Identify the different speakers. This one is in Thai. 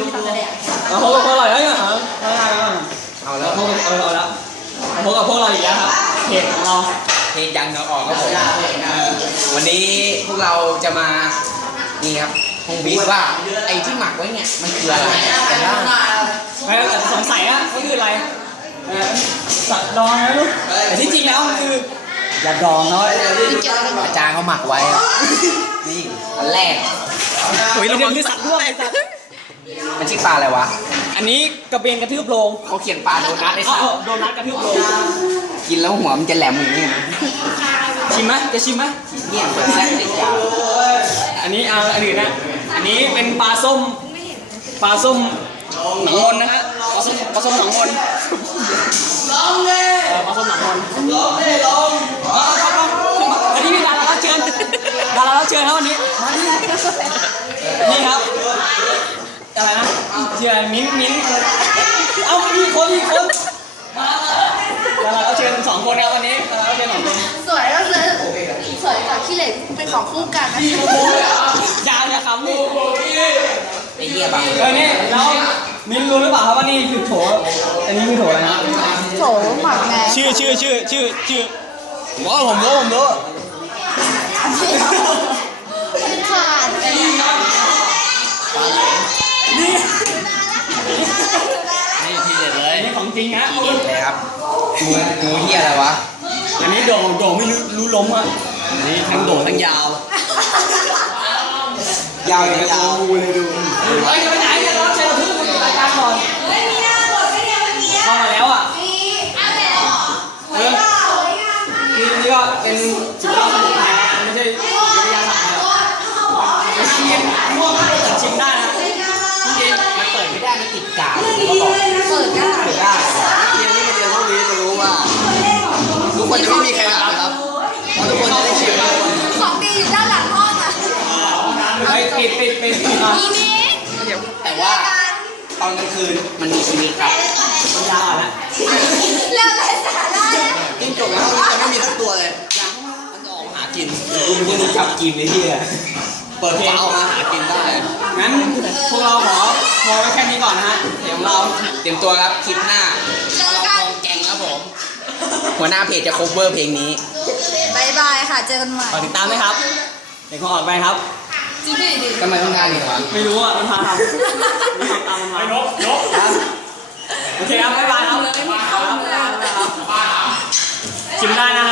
Speaker 1: เอาพบกับพวกเราแล้วเนี่ย
Speaker 2: เอาแล้ว
Speaker 1: เอาแล้วพบกับพวกเราอีกแล้วครับเพจของเรา
Speaker 2: เพลงยังเราออกครับผมวันนี้พวกเราจะมานี่ครับคงบีบว่าไอ้ที่หมักไว้เนี่ยมันคืออะไรกันบ้าง
Speaker 1: ไม่สงสัยอ่ะก็คืออะไรสัตว์ดองนะลูกแต่ที่จริงแล้วมันคืออย่าดองเขา
Speaker 2: อาจารย์เขาหมักไว้นี่อันแรก
Speaker 1: โอ้ยเราเป็นคือสัตว์ร่วงไอ้สัตว์
Speaker 2: มันชื่อปลาอะไรวะ
Speaker 1: อันนี้กระเบนกระทืบโลง
Speaker 2: เขาเขียนปลาโดนัทไอ้สัตว์
Speaker 1: โดนัทกระทืบโลง
Speaker 2: กินแล้วหัวมันจะแหลมอย่างนี้นะ
Speaker 1: ชิมไหมจะชิมไหม
Speaker 2: เนี่ยเหมือนแซ่บติดยา
Speaker 1: อันนี้เอาอันอื่นนะอันนี้เป็นปลาส้มหนังมนนะฮะปลาส้มหนังมนปลาส้มหนังมนอันนี้มีดารารับเชิญครับวันนี้นี่ครับอะไรนะเชียร์มิ้นเอามีคนดารารับเชิญ2 คนครับวันนี้ดารารับเชิญ2 คน
Speaker 3: สวยก็เลยสวยกับขี้เหล็กเป็นของคู่กันนะ
Speaker 1: อย่าขำนี่
Speaker 2: ไอ้เหี้ยบาง
Speaker 1: นี่แล้วมิ้นรู้หรือเปล่าครับว่านี่คือโถอันนี้คือโถอะไรนะ
Speaker 3: โถหมักไง
Speaker 1: ชื่อผมรู้
Speaker 3: ขาด
Speaker 2: นี่ทีเด็ดเลย
Speaker 1: อันนี้ของจริงนะ
Speaker 2: ทีเด็ดเลยครับงูเหี้ยอะไรวะ
Speaker 1: อันนี้โด่งไม่รู้ล้มอ่ะอันนี้ทั้งโด่งทั้งยาวย
Speaker 2: าวอย่างกับงูเลยดู
Speaker 1: เฮ้ยไปไหนเนี่ยเราเชิญพึ่งรายการก่อนเข้ามาแล้วอ่ะนี่ก็เป็น19 สมุนไพรไม่ใช่วิทยาศาสตร์หรอกชิมได้นะ
Speaker 2: มันเปิดไม่ได้มันติดกาวก็บอก
Speaker 3: เปิดได้
Speaker 2: เปิดได้เรียนนี่มาเรียนห้องนี้จะรู้ว่าทุกคนจะไม่มีใครหลับนะครับเพราะทุกคนจะได้ชิม
Speaker 3: ของดีอยู่ด้านหลังห้องอ่ะ
Speaker 1: ปิด
Speaker 3: อีมิ้ง
Speaker 2: แต่ว่าตอนกลางคืนมันมีชีวิตครับ
Speaker 1: ยาวนะ
Speaker 3: แล้วอะไรสาระเนี่ย
Speaker 2: จิ้งจกแล้วมันจะไม่มีสักตัวเลยมันจะออกมาหากินกูมันจะมีจับกินในที่เปิดฝาออกมาหากินได้
Speaker 1: งั้นพวกเราขอพอไว้แค่นี้ก่อนนะฮะเดี๋ยวเรา
Speaker 2: เตรียมตัวครับคลิปหน้าเรากองแกงครับผมหัวหน้าเพจจะ cover เพลงนี้
Speaker 3: บายบายค่ะเจอกันใหม่
Speaker 1: ฝากติดตามด้วยครับเดี๋ยวขอออกไปครับ
Speaker 3: จริงดิ
Speaker 2: ทำไมต้องการอีกวะ
Speaker 1: ไม่รู้อ่ะมันพาทำไม่ทำตามมันมาโอเคครับบ๊ายบายครับชิมได้นะฮะ